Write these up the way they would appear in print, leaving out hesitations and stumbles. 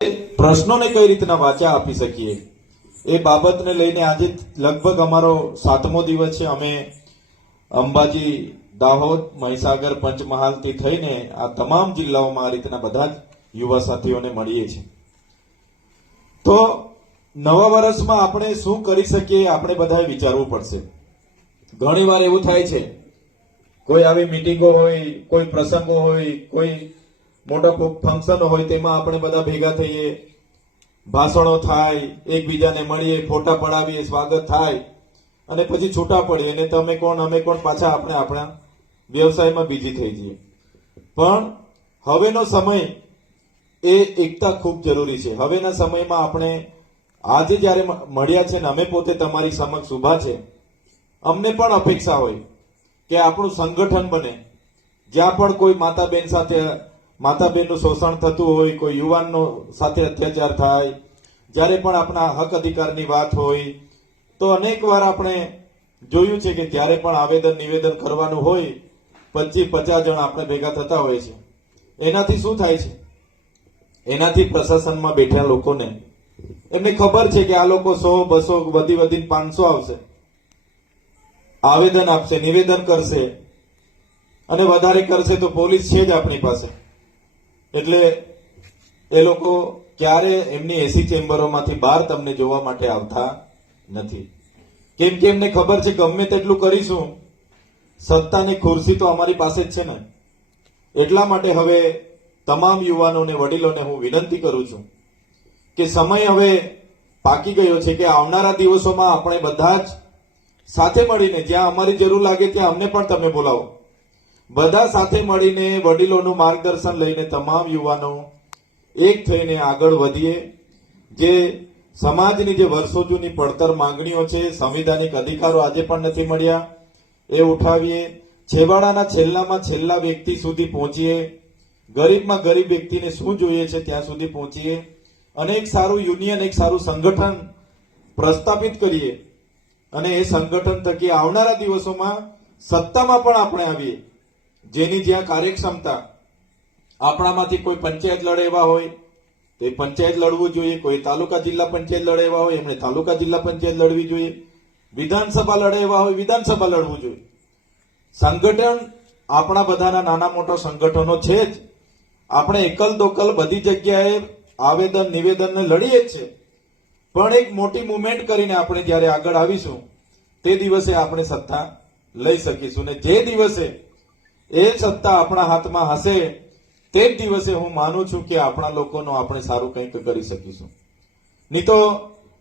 પ્રશ્નોને કઈ રીતના વાચા આપી શકીએ એ બાબતને લઈને આજે લગભગ અમારો 7મો દિવસ છે। અમે અંબાજી, દાહોદ, મહીસાગર, પંચમહાલથી થઈને આ તમામ જિલ્લાઓમાં આ રીતના બધા જ યુવા સાથીઓને મળીએ છીએ। તો નવા વર્ષમાં આપણે શું કરી શકીએ આપણે બધાએ વિચારવું પડશે। ઘણીવાર એવું થાય છે, કોઈ આવી મીટિંગો હોય, કોઈ પ્રસંગો હોય, કોઈ મોટા ફંક્શન હોય, તેમાં આપણે બધા ભેગા થઈએ, ભાષણો થાય, એકબીજાને મળીએ, ફોટા પડાવીએ, સ્વાગત થાય અને પછી છૂટા પડીએ અને તમે કોણ અમે કોણ પાછા આપણે આપણા વ્યવસાયમાં બીજી થઈ જઈએ। પણ હવેનો સમય એ એકતા ખૂબ જરૂરી છે। હવેના સમયમાં આપણે આજે જ્યારે મળ્યા છે ને અમે પોતે તમારી સમક્ષ ઊભા છે, અમને પણ અપેક્ષા હોય કે આપણું સંગઠન બને, જ્યાં પણ કોઈ માતા બહેનનું શોષણ થતું હોય, કોઈ યુવાનનો સાથે અત્યાચાર થાય, જ્યારે પણ આપણા હક અધિકારની વાત હોય, તો અનેક વાર આપણે જોયું છે કે જ્યારે પણ આવેદન નિવેદન કરવાનું હોય 25-50 જણ આપણે ભેગા થતા હોય છે। એનાથી શું થાય છે? એનાથી પ્રશાસનમાં બેઠેલા લોકોને એમને ખબર છે કે આ લોકો 100-200 વધીને 500 આવશે, આવેદન આપશે, નિવેદન કરશે અને વધારે કરશે તો પોલીસ છે જ આપણી પાસે। એટલે એ લોકો ક્યારે એમની એસી ચેમ્બરોમાંથી બહાર તમને જોવા માટે આવતા નથી, કેમ કે એમને ખબર છે ગમે તેટલું કરીશું સત્તાની ખુરશી તો અમારી પાસે જ છે ને। એટલા માટે હવે તમામ યુવાનોને, વડીલોને હું વિનંતી કરું છું કે સમય હવે પાકી ગયો છે કે આવનારા દિવસોમાં આપણે બધા જ સાથે મળીને, જ્યાં અમારી જરૂર લાગે ત્યાં અમને પણ તમે બોલાવો, બધા સાથે મળીને વડીલોનું માર્ગદર્શન લઈને તમામ યુવાનો એક થઈને આગળ વધીએ। જે સમાજની જે વર્ષો જૂની પડતર માંગણીઓ છે, સંવિધાનિક અધિકારો આજે પણ નથી મળ્યા, એ ઉઠાવીએ, છેવાડાના છેલ્લામાં છેલ્લા વ્યક્તિ સુધી પહોંચીએ, ગરીબમાં ગરીબ વ્યક્તિને શું જોઈએ છે ત્યાં સુધી પહોંચીએ અને એક સારું યુનિયન, એક સારું સંગઠન પ્રસ્થાપિત કરીએ અને એ સંગઠન થકી આવનારા દિવસોમાં સત્તામાં પણ આપણે આવીએ, જેની જ્યાં કાર્યક્ષમતા, આપણામાંથી કોઈ પંચાયત લડે એવા હોય તે પંચાયત લડવું જોઈએ, કોઈ તાલુકા જિલ્લા પંચાયત લડે એવા હોય એમણે તાલુકા જિલ્લા પંચાયત લડવી જોઈએ, વિધાનસભા લડે એવા હોય વિધાનસભા લડવું જોઈએ। સંગઠન આપણા બધાના નાના મોટા સંગઠનો છે જ, આપણે એકલ દોકલ બધી જગ્યાએ આવેદન નિવેદનને લડીએ જ છે, પણ એક મોટી મુવમેન્ટ કરીને આપણે જ્યારે આગળ આવીશું તે દિવસે આપણે સત્તા લઈ શકીશું ને જે દિવસે એ સત્તા આપણા હાથમાં હશે તે જ દિવસે હું માનું છું કે આપણા લોકોનો આપણે સારું કંઈક કરી શકીશું। નહીં તો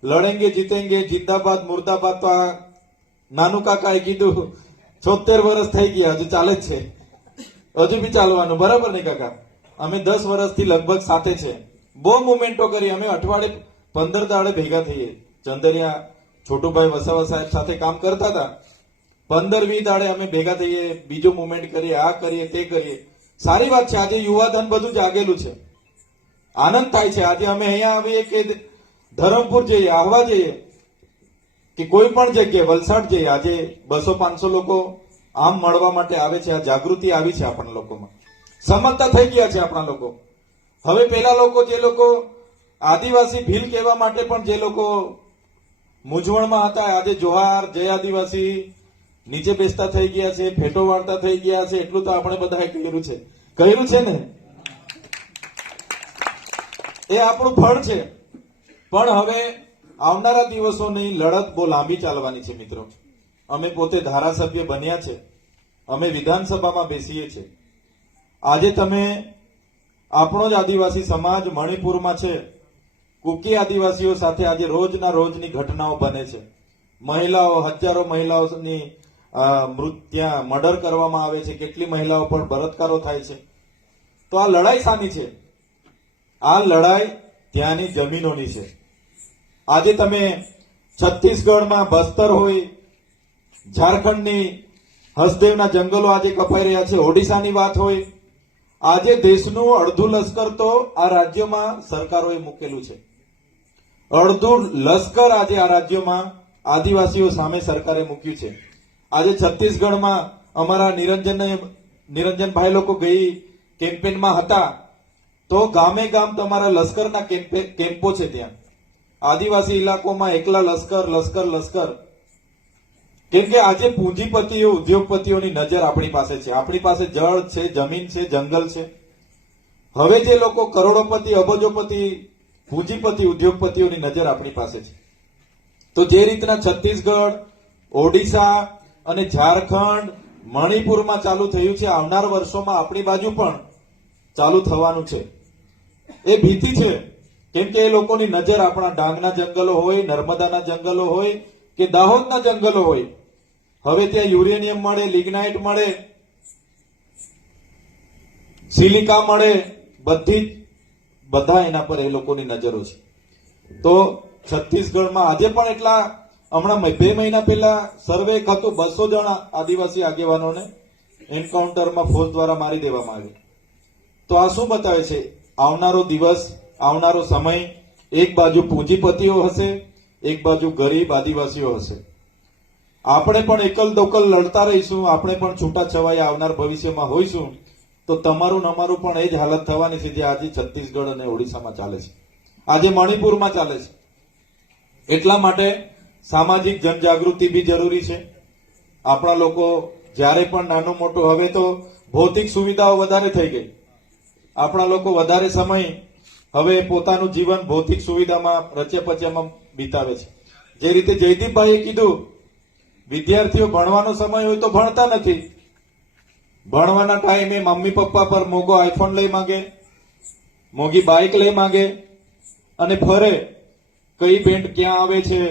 લડેંગે જીતેંગે, જિંદાબાદ મુર્દાબાદ તો આ નાનું કાકાએ કીધું 76 વર્ષ થઈ ગયા, હજુ ચાલે જ છે, હજુ બી ચાલવાનું, બરાબર ને કાકા? અમે 10 વર્ષથી લગભગ સાથે છે, બહુ મુવમેન્ટો કરી, અમે અઠવાડિયે 15 દાડે ભેગા થઈએ। ચંદરિયા છોટુભાઈ વસાવા સાહેબ સાથે કામ કરતા હતા, 15-20 દાડે અમે ભેગા થઈએ, બીજું મુવમેન્ટ કરીએ, આ કરીએ તે કરીએ। સારી વાત છે, આજે યુવાધન બધું જાગેલું છે, આનંદ થાય છે। આજે અમે અહીંયા આવીએ કે ધરમપુર જઈએ, આહવા જઈએ કે કોઈ પણ જગ્યાએ, વલસાડ જઈએ, આજે 200-500 લોકો આમ મળવા માટે આવે છે। આ જાગૃતિ આવી છે આપણા લોકોમાં, સમજતા થઈ ગયા છે આપણા લોકો। હવે પેલા લોકો, જે લોકો આદિવાસી ભીલ કહેવા માટે પણ જે લોકો મૂંઝવણમાં હતા, આજે જોહાર, જય આદિવાસી નીચે બેસતા થઈ ગયા છે, ફેટો વાળતા થઈ ગયા છે। એટલું તો આપણે બધાએ કર્યું છે ને, એ આપણું ફળ છે। પણ હવે આવનારા દિવસોની લડત બહુ લાંબી ચાલવાની છે મિત્રો। અમે પોતે ધારાસભ્ય બન્યા છે, અમે વિધાનસભામાં બેસીએ છીએ। આજે તમે આપણો જ આદિવાસી સમાજ મણિપુરમાં છે, કુકી આદિવાસીઓ સાથે આજે રોજના રોજની ઘટનાઓ બને છે। મહિલાઓ, હજારો મહિલાઓની ત્યાં મર્ડર કરવામાં આવે છે, કેટલી મહિલાઓ પર બળાત્કારો થાય છે। તો આ લડાઈ શાની છે? આ લડાઈ ત્યાંની જમીનોની છે। આજે તમે છત્તીસગઢમાં બસ્તર હોય, ઝારખંડની હસદેવના જંગલો આજે કપાઈ રહ્યા છે, ઓડિશાની વાત હોય, આજે દેશનું અડધું લશ્કર તો આ રાજ્યોમાં સરકારોએ મૂકેલું છે। અડધું લશ્કર આજે આ રાજ્યોમાં આદિવાસીઓ સામે સરકારે મૂક્યું છે। આજે છત્તીસગઢમાં અમારા નિરંજનભાઈ લોકો ગઈ કેમ્પેનમાં હતા, તો ગામે ગામ તમારા લશ્કરના કેમ્પો છે. ત્યાં આદિવાસી ઇલાકોમાં એકલા લશ્કર. કેમ કે આજે પૂંજીપતિઓ ઉદ્યોગપતિઓની નજર આપણી પાસે છે. આપણી પાસે જળ છે, જમીન છે, જંગલ છે. હવે જે લોકો કરોડોપતિ, અબજોપતિ, પૂંજીપતિ, ઉદ્યોગપતિઓની નજર આપણી પાસે છે. તો જે રીતના છત્તીસગઢ, ઓડિશા અને ઝારખંડ, મણિપુરમાં ચાલુ થયું છે, આવનાર વર્ષોમાં આપણી બાજુ પણ ચાલુ થવાનું છે. એ ભીતિ છે. કેમ કે એ લોકોની નજર આપણા ડાંગના જંગલો હોય, નર્મદાના જંગલો હોય કે દાહોદના જંગલો હોય, હવે ત્યાં યુરેનિયમ મળે, લિગ્નાઇટ મળે, સિલિકા મળે, બધા એના પર એ લોકોની નજરો છે. તો છત્તીસગઢમાં આજે પણ એટલા, હમણાં 2 મહિના પહેલા સર્વે હતું, 200 જણા આદિવાસી આગેવાનોને એન્કાઉન્ટરમાં ફોર્સ દ્વારા મારી દેવામાં આવ્યા. તો આ શું બતાવે છે? આવનારો દિવસ, આવનારો સમય, એક બાજુ પૂંજીપતિઓ હશે, એક બાજુ ગરીબ આદિવાસીઓ હશે. આપણે પણ એકલ દોકલ લડતા રહીશું, આપણે પણ છૂટાછવાયા આવનાર ભવિષ્યમાં હોઈશું, તો તમારું અમારું પણ એ જ હાલત થવાની છે જે આજે છત્તીસગઢ અને ઓડિશામાં ચાલે છે, આજે મણિપુરમાં ચાલે છે. એટલા માટે સામાજિક જનજાગૃતિ બી જરૂરી છે. આપણા લોકો જ્યારે પણ નાનું મોટું, હવે તો ભૌતિક સુવિધાઓ વધારે થઈ ગઈ, આપણા લોકો વધારે સમય હવે પોતાનું જીવન ભૌતિક સુવિધામાં રચ્યા-પચ્યામાં બીતાવે છે. જે રીતે જયદીપભાઈએ કીધું, વિદ્યાર્થીઓ ભણવાનો સમય હોય તો ભણતા નથી. ભણવાના ટાઈમે મમ્મી પપ્પા પર મોગો આઈફોન લઈ માંગે, મોગી બાઇક લઈ માંગે અને ફરે. કઈ બેન્ડ ક્યાં આવે છે,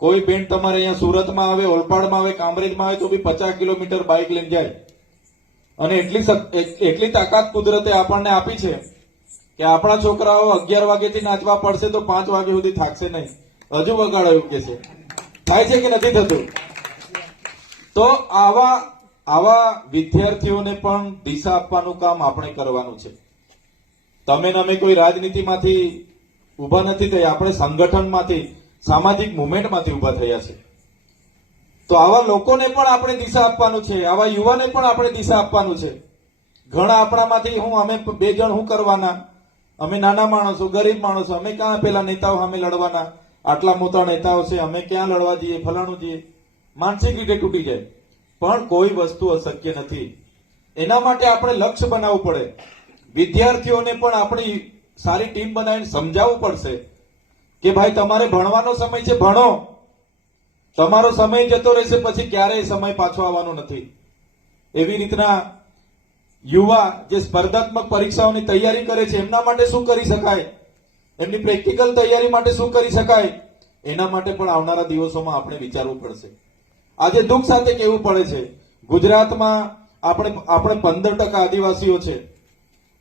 કોઈ બેન્ડ તમારે અહીંયા સુરતમાં આવે, ઓલપાડમાં આવે, કામરેજમાં આવે તો બી 50 કિલોમીટર બાઇક લઈને જાય. અને એટલી તાકાત કુદરતે આપણને આપી છે કે આપણા છોકરાઓ 11 વાગ્યાથી નાચવા પડશે તો 5 વાગ્યા સુધી થાકશે નહીં, હજુ વગાડો એવું કે છે. થાય છે કે નથી થતું? તો આવા વિદ્યાર્થીઓને પણ દિશા આપવાનું કામ આપણે કરવાનું છે. તમે ને અમે કોઈ રાજનીતિમાંથી ઉભા નથી થયા, આપણે સંગઠનમાંથી, સામાજિક મુવમેન્ટમાંથી ઉભા થયા છે. તો આવા લોકોને પણ આપણે દિશા આપવાનું છે, આવા યુવાને પણ આપણે દિશા આપવાનું છે. ઘણા આપણામાંથી અમે 2 જણ શું કરવાના, અમે નાના માણસો, ગરીબ માણસો, અમે ક્યાં પેલા નેતાઓ સામે લડવાના, આટલા મોટા નેતાઓ છે, અમે ક્યાં લડવા જઈએ, ફલાણું જઈએ, માનસિક રીતે તૂટી જાય. પણ કોઈ વસ્તુ અશક્ય નથી. એના માટે આપણે લક્ષ્ય બનાવવું પડે. વિદ્યાર્થીઓને પણ આપણી સારી ટીમ બનાવીને સમજાવવું પડશે કે ભાઈ તમારે ભણવાનો સમય છે, ભણો. તમારો સમય જતો રહેશે, પછી ક્યારેય સમય પાછો આવવાનો નથી. એવી રીતના યુવા જે સ્પર્ધાત્મક પરીક્ષાઓની તૈયારી કરે છે, એમના માટે શું કરી શકાય, એમની પ્રેક્ટિકલ તૈયારી માટે શું કરી શકાય, એના માટે પણ આવનારા દિવસોમાં આપણે વિચારવું પડશે. આજે દુઃખ સાથે કહેવું પડે છે, ગુજરાતમાં આપણે 15% આદિવાસીઓ છે.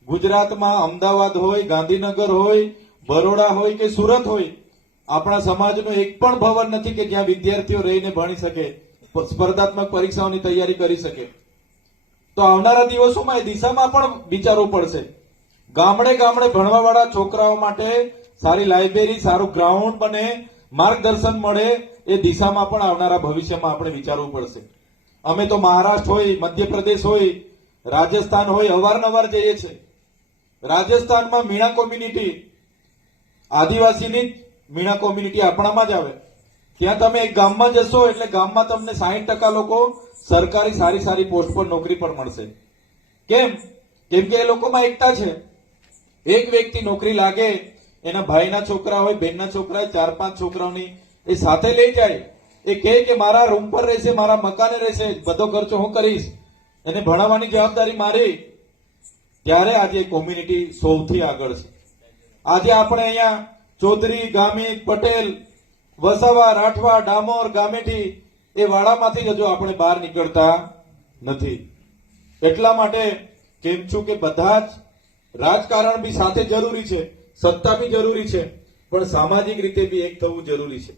ગુજરાતમાં અમદાવાદ હોય, ગાંધીનગર હોય, બરોડા હોય કે સુરત હોય, આપણા સમાજનું એક પણ ભવન નથી કે જ્યાં વિદ્યાર્થીઓ રહીને ભણી શકે, સ્પર્ધાત્મક પરીક્ષાઓની તૈયારી કરી શકે. તો આવનારા દિવસોમાં એ દિશામાં પણ વિચારવું પડશે. ગામડે ગામડે ભણવાવાળા છોકરાઓ માટે સારી લાઇબ્રેરી, સારું ગ્રાઉન્ડ બને, માર્ગદર્શન મળે, એ દિશામાં પણ આવનારા ભવિષ્યમાં આપણે વિચારવું પડશે. અમે તો મહારાષ્ટ્ર હોય, મધ્યપ્રદેશ હોય, રાજસ્થાન હોય, અવારનવાર જઈએ છીએ. રાજસ્થાનમાં મીણા કોમ્યુનિટી, આદિવાસીની મીણા કોમ્યુનિટી આપણામાં જ આવે. ત્યાં તમે એક ગામમાં જશો એટલે ગામમાં તમને 60% લોકો સરકારી સારી પોસ્ટ પર નોકરી પર મળશે. કેમ? કેમ કે એ લોકોમાં એકતા છે. એક વ્યક્તિ નોકરી લાગે, એના ભાઈના છોકરા હોય, બહેનના છોકરા હોય, 4-5 છોકરાઓની એ સાથે લઈ જાય. એ કહે કે મારા રૂમ પર રહેશે, મારા મકાને રહેશે, બધો ખર્ચો હું કરીશ, અને ભણાવવાની જવાબદારી મારી. ત્યારે આજે કોમ્યુનિટી સૌથી આગળ છે. આજે આપણે અહીંયા ચૌધરી, ગામિત, પટેલ, વસાવા, રાઠવા, ડામોર, ગામેઠી એ વાડામાંથી જ હજુ આપણે બહાર નીકળતા નથી. એટલા માટે કેમ છું કે બધા જ રાજકારણ બી સાથે જરૂરી છે, સત્તા બી જરૂરી છે, પણ સામાજિક રીતે બી એક થવું જરૂરી છે.